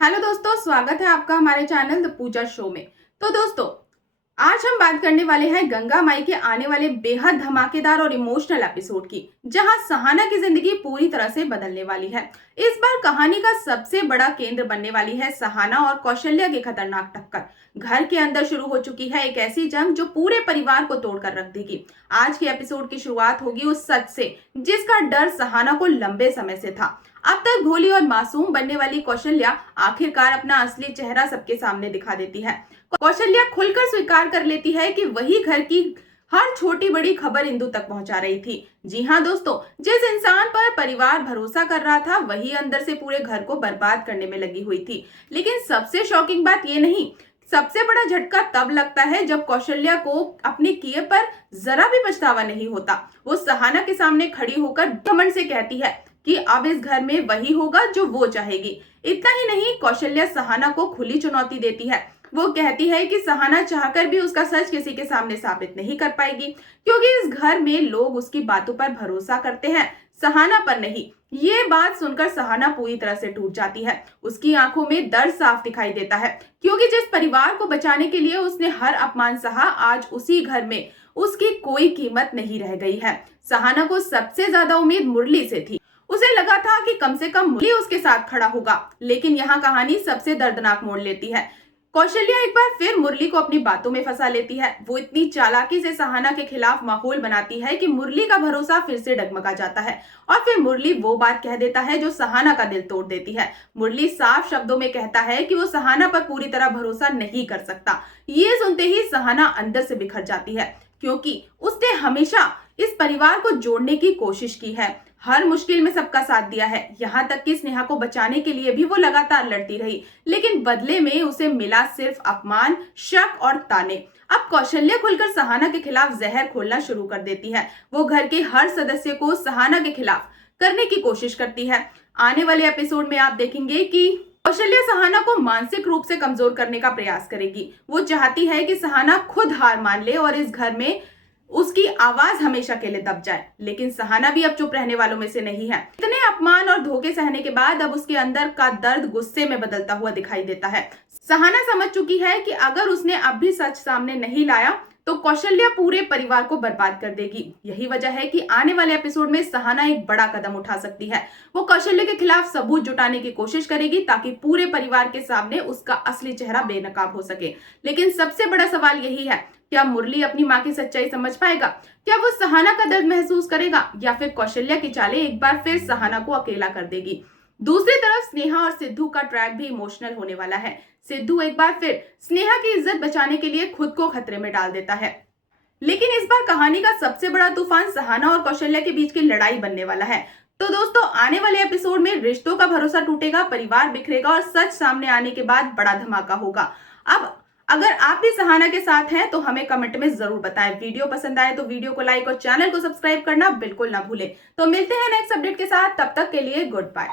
Hello दोस्तों, स्वागत है आपका हमारे चैनल द पूजा शो में। तो दोस्तों, आज हम बात करने वाले हैं गंगा माई के आने वाले बेहद धमाकेदार और इमोशनल एपिसोड की, जहां सहाना की जिंदगी पूरी तरह से बदलने वाली है। इस बार कहानी का सबसे बड़ा केंद्र बनने वाली है सहाना और कौशल्या की खतरनाक टक्कर। घर के अंदर शुरू हो चुकी है एक ऐसी जंग जो पूरे परिवार को तोड़कर रख देगी। आज के एपिसोड की शुरुआत होगी उस सच से जिसका डर सहाना को लंबे समय से था। अब तक भोली और मासूम बनने वाली कौशल्या आखिरकार अपना असली चेहरा सबके सामने दिखा देती है। कौशल्या खुलकर स्वीकार कर लेती है कि वही घर की हर छोटी बड़ी खबर इंदु तक पहुंचा रही थी। जी हाँ दोस्तों, जिस इंसान पर परिवार भरोसा कर रहा था वही अंदर से पूरे घर को बर्बाद करने में लगी हुई थी। लेकिन सबसे शॉकिंग बात ये नहीं, सबसे बड़ा झटका तब लगता है जब कौशल्या को अपने किए पर जरा भी पछतावा नहीं होता। वो सहाना के सामने खड़ी होकर घमंड से कहती है कि अब इस घर में वही होगा जो वो चाहेगी। इतना ही नहीं, कौशल्या सहाना को खुली चुनौती देती है। वो कहती है कि सहाना चाहकर भी उसका सच किसी के सामने साबित नहीं कर पाएगी, क्योंकि इस घर में लोग उसकी बातों पर भरोसा करते हैं, सहाना पर नहीं। ये बात सुनकर सहाना पूरी तरह से टूट जाती है। उसकी आंखों में दर्द साफ दिखाई देता है, क्योंकि जिस परिवार को बचाने के लिए उसने हर अपमान सहा, आज उसी घर में उसकी कोई कीमत नहीं रह गई है। सहाना को सबसे ज्यादा उम्मीद मुरली से थी। उसे लगा था कि कम से कम मुरली उसके साथ खड़ा होगा, लेकिन यहाँ कहानी सबसे दर्दनाक मोड़ लेती है। कौशल्या एक बार फिर मुरली को अपनी बातों में फंसा लेती है। वो इतनी चालाकी से सहाना के खिलाफ माहौल बनाती है कि मुरली का भरोसा फिर से डगमगा जाता है और फिर मुरली वो बात कह देता है जो सहाना का दिल तोड़ देती है। मुरली साफ शब्दों में कहता है कि वो सहाना पर पूरी तरह भरोसा नहीं कर सकता। ये सुनते ही सहाना अंदर से बिखर जाती है, क्योंकि उसने हमेशा इस परिवार को जोड़ने की कोशिश की है, हर मुश्किल में सबका साथ दिया है, यहाँ तक कि स्नेहा को बचाने के लिए भी वो लगातार लड़ती रही, लेकिन बदले में उसे मिला सिर्फ अपमान, शक और ताने। अब कौशल्या खुलकर सहाना के खिलाफ जहर खोलना शुरू कर देती है। वो घर के हर सदस्य को सहाना के खिलाफ करने की कोशिश करती है। आने वाले एपिसोड में आप देखेंगे कि कौशल्या सहाना को मानसिक रूप से कमजोर करने का प्रयास करेगी। वो चाहती है कि सहाना खुद हार मान ले और इस घर में उसकी आवाज हमेशा के लिए दब जाए। लेकिन सहाना भी अब चुप रहने वालों में से नहीं है। इतने अपमान और धोखे सहने के बाद अब उसके अंदर का दर्द गुस्से में बदलता हुआ दिखाई देता है। सहाना समझ चुकी है कि अगर उसने अब भी सच सामने नहीं लाया तो कौशल्या पूरे परिवार को बर्बाद कर देगी। यही वजह है कि आने वाले एपिसोड में सहाना एक बड़ा कदम उठा सकती है। वो कौशल्या के खिलाफ सबूत जुटाने की कोशिश करेगी ताकि पूरे परिवार के सामने उसका असली चेहरा बेनकाब हो सके। लेकिन सबसे बड़ा सवाल यही है, क्या मुरली अपनी माँ की सच्चाई समझ पाएगा? क्या वो सहाना का दर्द महसूस करेगा, या फिर कौशल्या की चालें एक बार फिर सहाना को अकेला कर देगी? दूसरी तरफ स्नेहा और सिद्धू का ट्रैक भी इमोशनल होने वाला है। सिद्धू एक बार फिर स्नेहा की इज्जत बचाने के लिए खुद को खतरे में डाल देता है, लेकिन इस बार कहानी का सबसे बड़ा तूफान सहाना और कौशल्या के बीच की लड़ाई बनने वाला है। तो दोस्तों, आने वाले एपिसोड में रिश्तों का भरोसा टूटेगा, परिवार बिखरेगा और सच सामने आने के बाद बड़ा धमाका होगा। अब अगर आप भी सहाना के साथ हैं तो हमें कमेंट में जरूर बताएं। वीडियो पसंद आए तो वीडियो को लाइक और चैनल को सब्सक्राइब करना बिल्कुल ना भूलें। तो मिलते हैं नेक्स्ट अपडेट के साथ, तब तक के लिए गुड बाय।